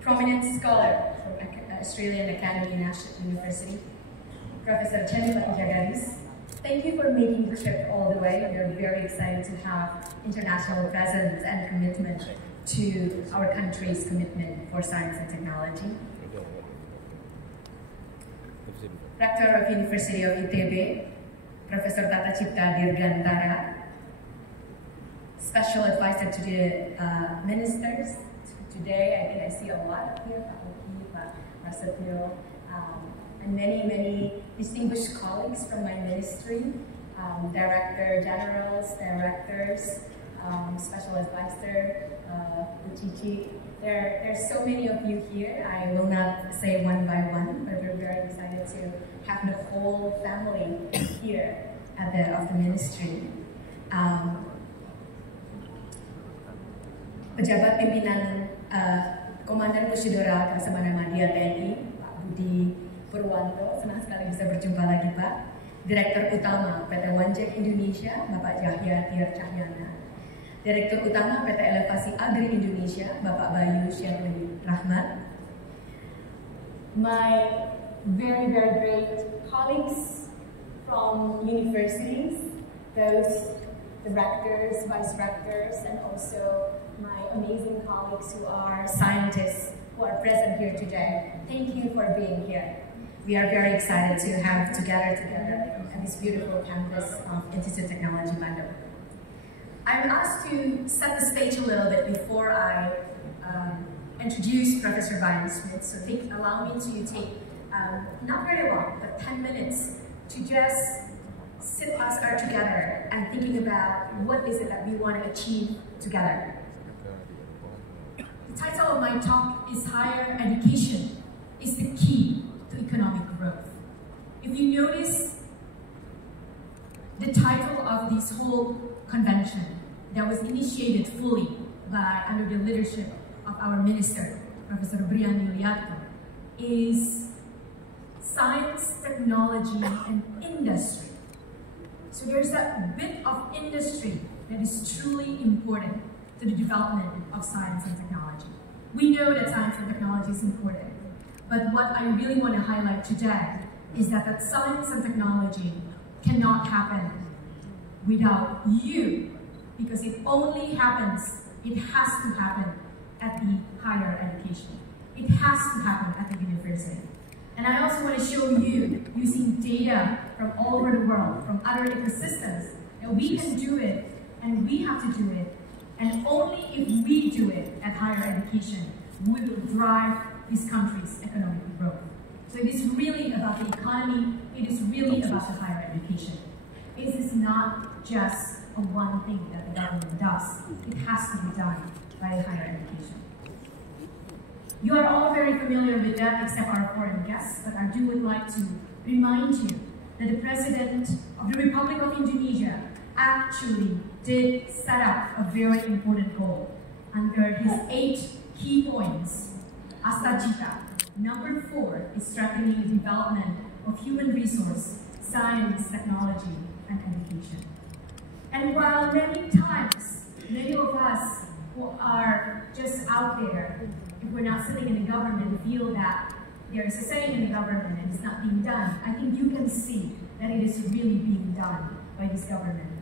prominent scholar from Australian Academy National University, Professor Chenny Jagaris. Thank you for making the trip all the way. We are very excited to have international presence and commitment to our country's commitment for science and technology. Rector of University of ITB, Professor Tata Cipta Dirgantara, Special Advisor to the Ministers. Today, I think I see a lot here, Pak Oki, Pak Prasetyo, and many distinguished colleagues from my ministry, Director Generals, Directors, Special Advisor, Uchichi. There's so many of you here. I will not say one by one, but we're very excited to have the whole family here at the ministry. Pejabat pimpinan Komandan Pusidora Laksamana Madya TNI, Pak Budi Purwanto, senang sekali bisa berjumpa lagi Pak. Direktur Utama PT Wanjek Indonesia, Bapak Yahya Tiar Cahyana. Direktur Utama PT Elevasi Agri Indonesia, Bapak Bayu Syarwi Rahmat. My very great colleagues from universities, those the rectors, vice rectors, and also my amazing colleagues who are scientists who are present here today. Thank you for being here. We are very excited to have together at this beautiful campus of Institute of Technology Bandung. I'm asked to set the stage a little bit before I introduce Professor Brian Smith, so allow me to take not very long, but 10 minutes to just sit us together and thinking about what is it that we want to achieve together. The title of my talk is Higher Education is the Key to Economic Growth. If you notice the title of this whole convention that was initiated fully under the leadership of our minister, Professor Brian Yuliato, is Science, Technology, and Industry. So there's that bit of industry that is truly important to the development of science and technology. We know that science and technology is important, but what I really want to highlight today is that science and technology cannot happen without you, because it only happens, it has to happen at the higher education. It has to happen at the university. And I also want to show you, using data from all over the world, from other ecosystems, that we can do it, and we have to do it, and only if we do it at higher education, we will drive this country's economic growth. So it is really about the economy, it is really about the higher education. It is not just a one thing that the government does. It has to be done by higher education. You are all very familiar with that, except our foreign guests, but I would like to remind you that the President of the Republic of Indonesia actually did set up a very important goal under his 8 key points. Astajita. Number 4 is strengthening the development of human resource, science, technology, and education. And while many times, many of us who are just out there, if we're not sitting in the government, feel that there is a saying in the government and it's not being done, I think you can see that it is really being done by this government,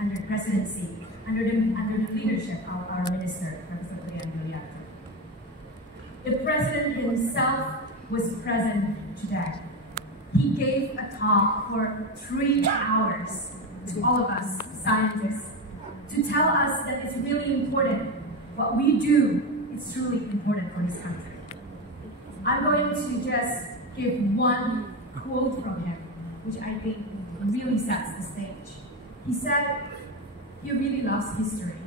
under the presidency, under the leadership of our minister, Professor Brian Yuliato. The president himself was present today. He gave a talk for 3 hours to all of us scientists to tell us that it's really important. What we do is truly important for this country. I'm going to just give one quote from him, which I think really sets the stage. He said he really loves history,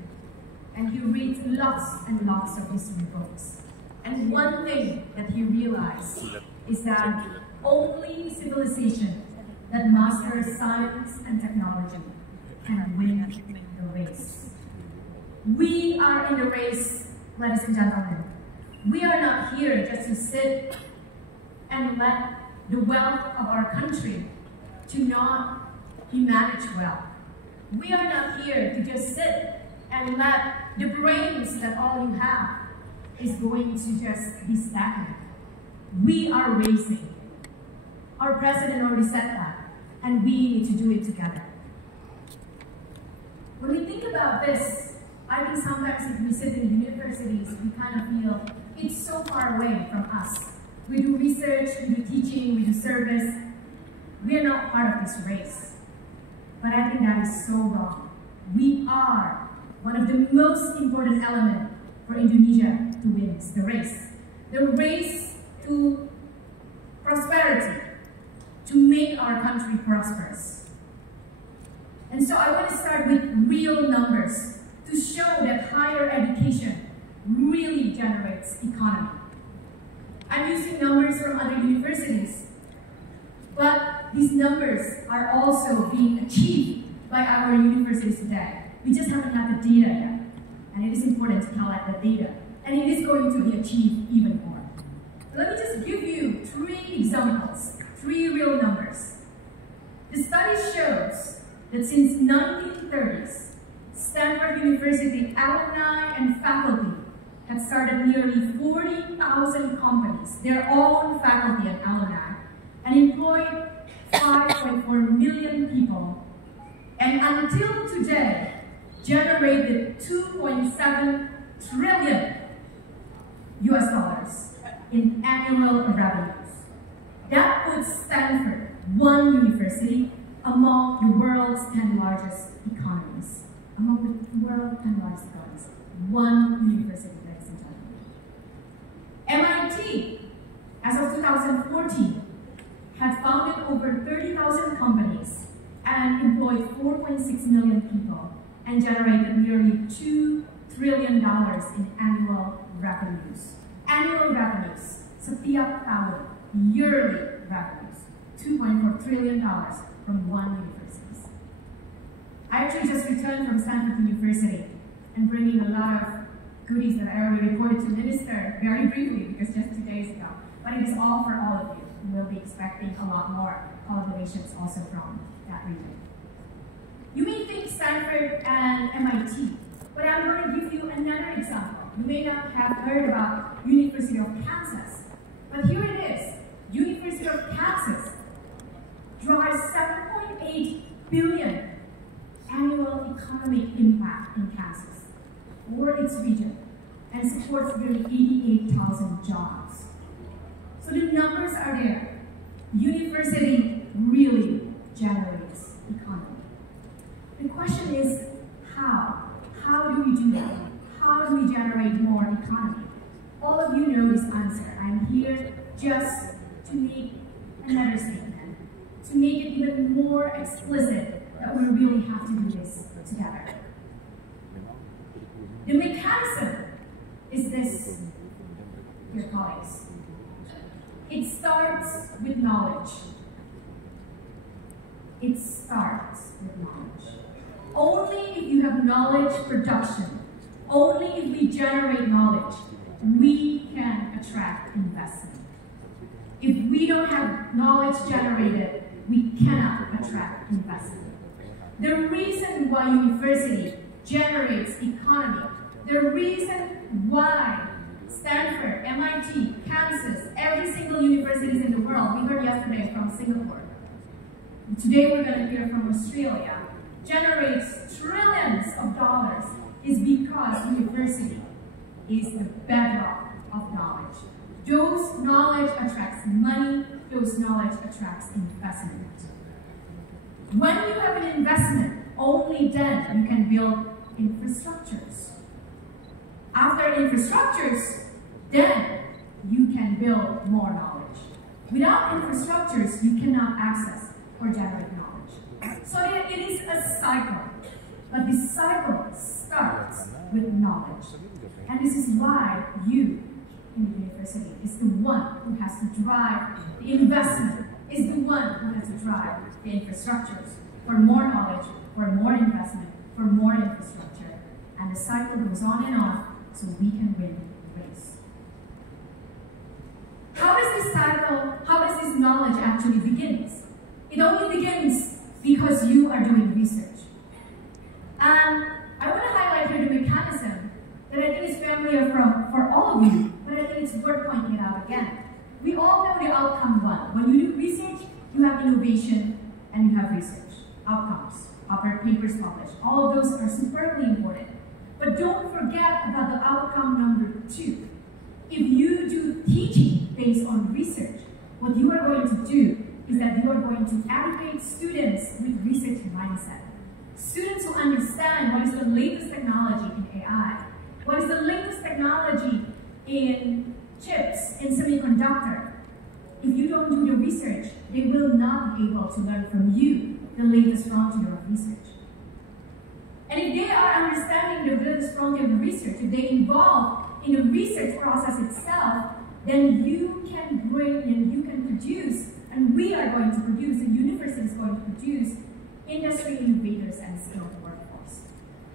and he reads lots and lots of history books. And one thing that he realized is that only civilization that masters science and technology can win the race. We are in the race, ladies and gentlemen. We are not here just to sit and let the wealth of our country to not be managed well. We are not here to just sit and let the brains that all you have is going to just be stagnant. We are racing. Our president already said that, and we need to do it together. When we think about this, I think sometimes if we sit in universities, we kind of feel it's so far away from us. We do research, we do teaching, we do service. We are not part of this race. But I think that is so wrong. We are one of the most important elements for Indonesia to win the race. The race to prosperity, to make our country prosperous. And so I want to start with real numbers to show that higher education really generates economy. I'm using numbers from other universities, but these numbers are also being achieved by our universities today. We just haven't got the data yet, and it is important to collect the data, and it is going to be achieved even more. Let me just give you 3 examples, 3 real numbers. The study shows that since 1930s, Stanford University alumni and faculty have started nearly 40,000 companies, their own faculty and alumni, and employed 5.4 million people, and until today, generated 2.7 trillion US dollars in annual revenues. That puts Stanford, one university, among the world's 10 largest economies. Among the world's 10 largest economies. One university, ladies and gentlemen. MIT, as of 2014, had founded over 30,000 companies and employed 4.6 million people and generated nearly $2 trillion in annual revenues. Annual revenues, setiap tahun, yearly revenues, $2.4 trillion from one university. I actually just returned from Stanford University and bringing a lot of goodies that I already reported to Minister very briefly because just 2 days ago. But it is all for all of you. We'll be expecting a lot more collaborations also from that region. You may think Stanford and MIT, but I'm going to give you another example. You may not have heard about University of Kansas, but here it is. University of Kansas drives 7.8 billion annual economic impact in Kansas or its region and supports nearly 88,000 jobs. So the numbers are there. University really generates economy. The question is how? How do we do that? How do we generate more economy? All of you know this answer. I'm here just to make another statement, to make it even more explicit that we really have to do this together. The mechanism is this, dear colleagues. It starts with knowledge. It starts with knowledge. Only if you have knowledge production, only if we generate knowledge, we can attract investment. If we don't have knowledge generated, we cannot attract investment. The reason why university generates economy, the reason why Stanford, MIT, Kansas, every single university in the world, we heard yesterday from Singapore. Today we're going to hear from Australia, generates trillions of dollars is because university is the bedrock of knowledge. Those knowledge attracts money, those knowledge attracts investment. When you have an investment, only then you can build infrastructures. After infrastructures, then you can build more knowledge. Without infrastructures, you cannot access or generate knowledge. So it is a cycle, but this cycle starts with knowledge. And this is why you in the university is the one who has to drive the investment, is the one who has to drive the infrastructures for more knowledge, for more investment, for more infrastructure. And the cycle goes on and on so we can win the race. How does this cycle, how does this knowledge actually begin? It only begins because you are doing research. And I want to highlight here the mechanism that I think is familiar for all of you it's worth pointing it out again. We all know the outcome one. When you do research, you have innovation and you have research. Outcomes, papers published. All of those are superbly important. But don't forget about the outcome number 2. If you do teaching based on research, what you are going to do is that you are going to educate students with research mindset. Students who understand what is the latest technology in AI, what is the latest technology in chips, in semiconductor. If you don't do the research, they will not be able to learn from you the latest frontier of research. And if they are understanding the latest frontier of research, if they involve in the research process itself, then you can bring and you can produce, and we are going to produce, the university is going to produce industry innovators and skilled workforce.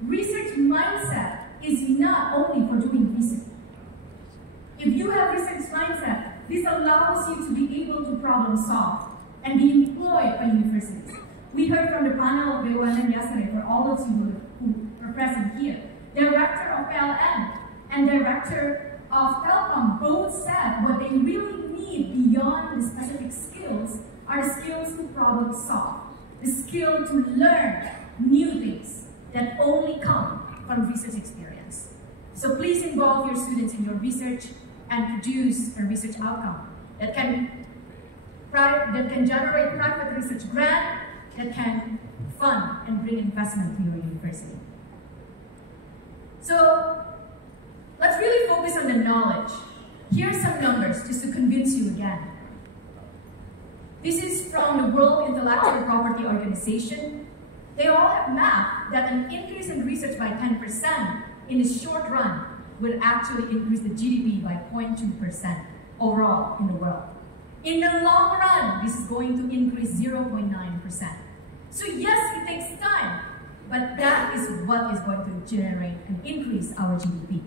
Research mindset is not only for doing research. If you have research mindset, this allows you to be able to problem solve and be employed by universities. We heard from the panel of Wamen yesterday, for all of you who are present here. Director of PLN and Director of Telecom both said what they really need beyond the specific skills are the skills to problem solve, the skill to learn new things that only come from research experience. So please involve your students in your research and produce a research outcome that can generate private research grant, that can fund and bring investment to your university. So let's really focus on the knowledge. Here are some numbers just to convince you again. This is from the World Intellectual Property Organization. They all have mapped that an increase in research by 10% in the short run would actually increase the GDP by 0.2% overall in the world. In the long run, this is going to increase 0.9%. So yes, it takes time, but that is what is going to generate and increase our GDP.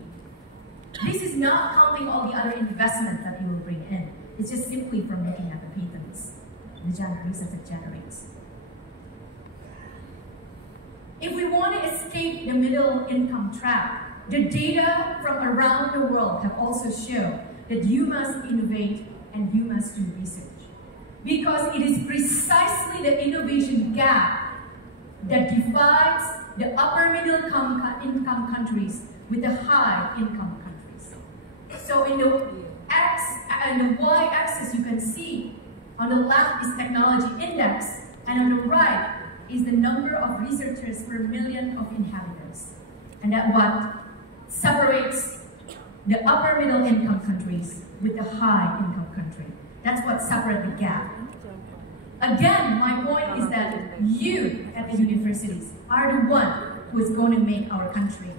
This is not counting all the other investment that you will bring in. It's just simply from looking at the patents, the research it generates. If we want to escape the middle income trap, the data from around the world have also shown that you must innovate and you must do research. Because it is precisely the innovation gap that divides the upper middle income countries with the high income countries. So in the y-axis you can see on the left is technology index, and on the right is the number of researchers per million of inhabitants. And that what separates the upper middle income countries with the high income country. That's what separates the gap. Again, my point is that you at the universities are the one who is going to make our country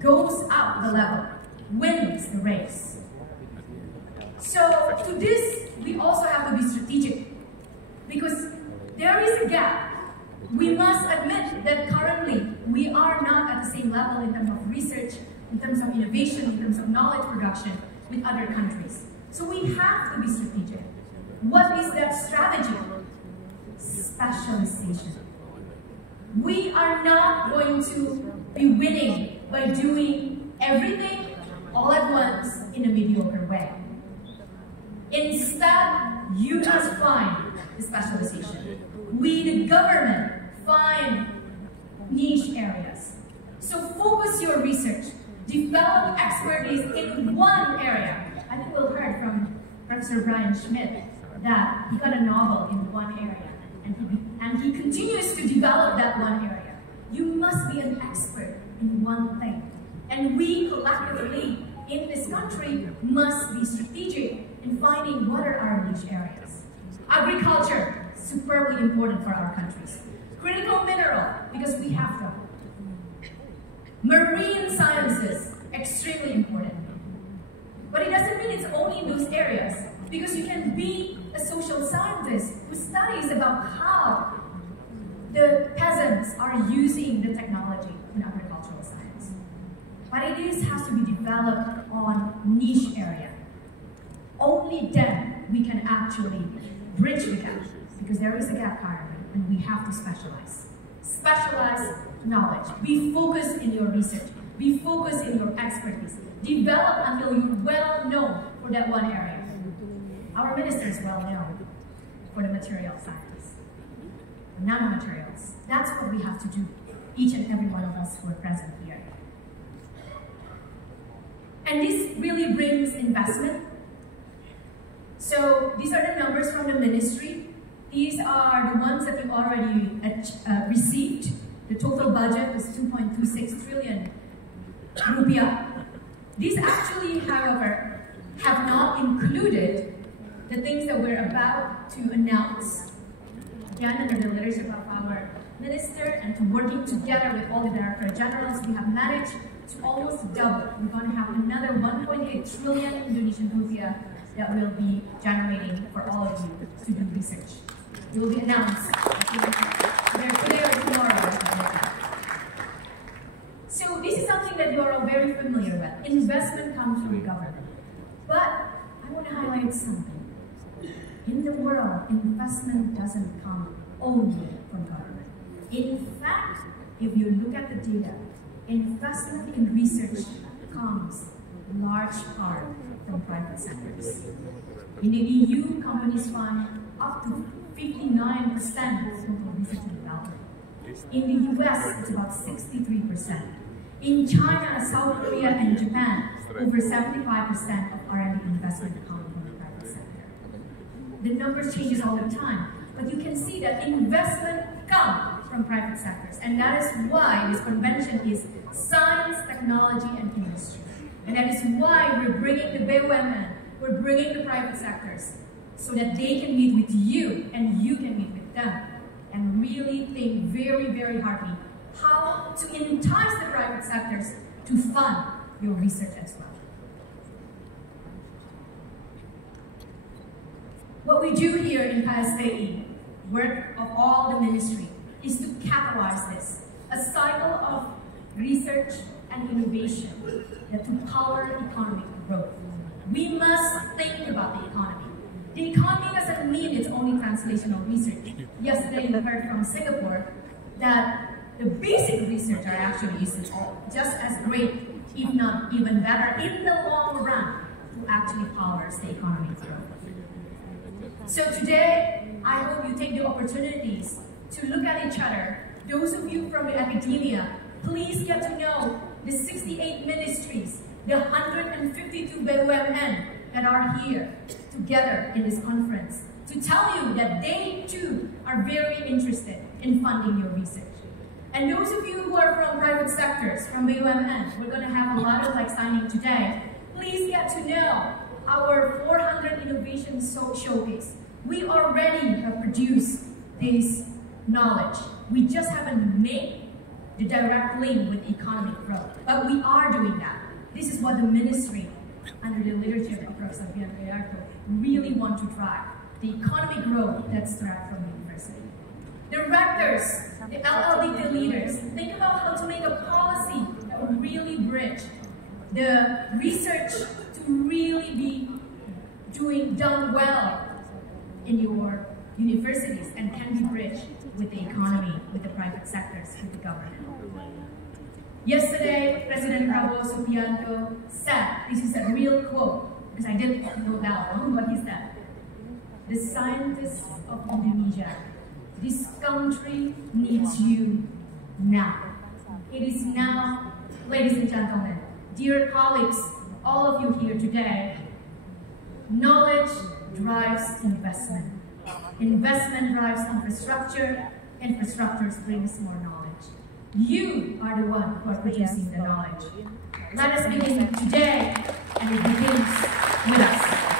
goes up the level, wins the race. So to this, we also have to be strategic, because there is a gap. We must admit that currently we are not at the same level in terms of research, in terms of innovation, in terms of knowledge production with other countries. So we have to be strategic. What is that strategy? Specialization. We are not going to be winning by doing everything all at once in a mediocre way. Instead, you must find the specialization. We, the government, find niche areas. So focus your research. Develop expertise in one area. I think we'll heard from Professor Brian Schmidt that he got a novel in one area, and he continues to develop that one area. You must be an expert in one thing. And we collectively in this country must be strategic in finding what are our niche areas. Agriculture, superbly important for our countries. Critical mineral, because we have them. Marine sciences, extremely important. But it doesn't mean it's only in those areas, because you can be a social scientist who studies about how the peasants are using the technology in agricultural science. But it has to be developed on niche area. Only then we can actually bridge the gap, because there is a gap currently, and we have to specialize. Specialize knowledge. Be focused in your research. Be focused in your expertise. Develop until you're well known for that one area. Our minister is well known for the material science, nanomaterials. That's what we have to do, each and every one of us who are present here. And this really brings investment. So these are the numbers from the ministry. These are the ones that you already received. The total budget is 2.26 trillion rupiah. These actually, however, have not included the things that we're about to announce. Again, under the leadership of our minister and to working together with all the director generals, we have managed to almost double. We're going to have another 1.8 trillion Indonesian rupiah that will be generating for all of you to do research. It will be announced either today or tomorrow. So this is something that you are all very familiar with. Investment comes from government. But I want to highlight something. In the world, investment doesn't come only from government. In fact, if you look at the data, investment in research comes in large part from private sectors. In the EU, companies fund up to 59% of total research and development. In the US, it's about 63%. In China, South Korea, and Japan, over 75% of R&D investment comes from the private sector. The numbers changes all the time, but you can see that investment comes from private sectors, and that is why this convention is Science, Technology, and Industry. And that is why we're bringing the Wamen, we're bringing the private sectors, so that they can meet with you, and you can meet with them, and really think very, very hardly how to entice the private sectors to fund your research as well. What we do here in PSTI, work of all the ministry, is to catalyze this, a cycle of research and innovation that to power economic growth. We must think about the economy. The economy doesn't mean it's only translational research. Yesterday we heard from Singapore that the basic research are actually just as great, if not even better, in the long run, to actually power the economic growth. So today, I hope you take the opportunities to look at each other. Those of you from the academia, please get to know the 68 ministries, the 152 BUMN that are here together in this conference, to tell you that they too are very interested in funding your research. And those of you who are from private sectors, from BUMN, we're going to have a lot of signing today. Please get to know our 400 Innovation Showcase. We already have produced this knowledge. We just haven't made the direct link with economic growth, but we are doing that. This is what the ministry, under the leadership of Prof. really want to drive, the economic growth that's derived from the university. The rectors, the LLD leaders, think about how to make a policy that will really bridge the research to really be done well in your universities and can be bridged with the economy, with the private sectors, with the government. Yesterday, President Prabowo Subianto said, this is a real quote, because I didn't know that one, what he said. The scientists of Indonesia, this country needs you now. It is now, ladies and gentlemen, dear colleagues, all of you here today, knowledge drives investment. Investment drives infrastructure. Infrastructure brings more knowledge. You are the one who are producing the knowledge. Let us begin today, and it begins with us.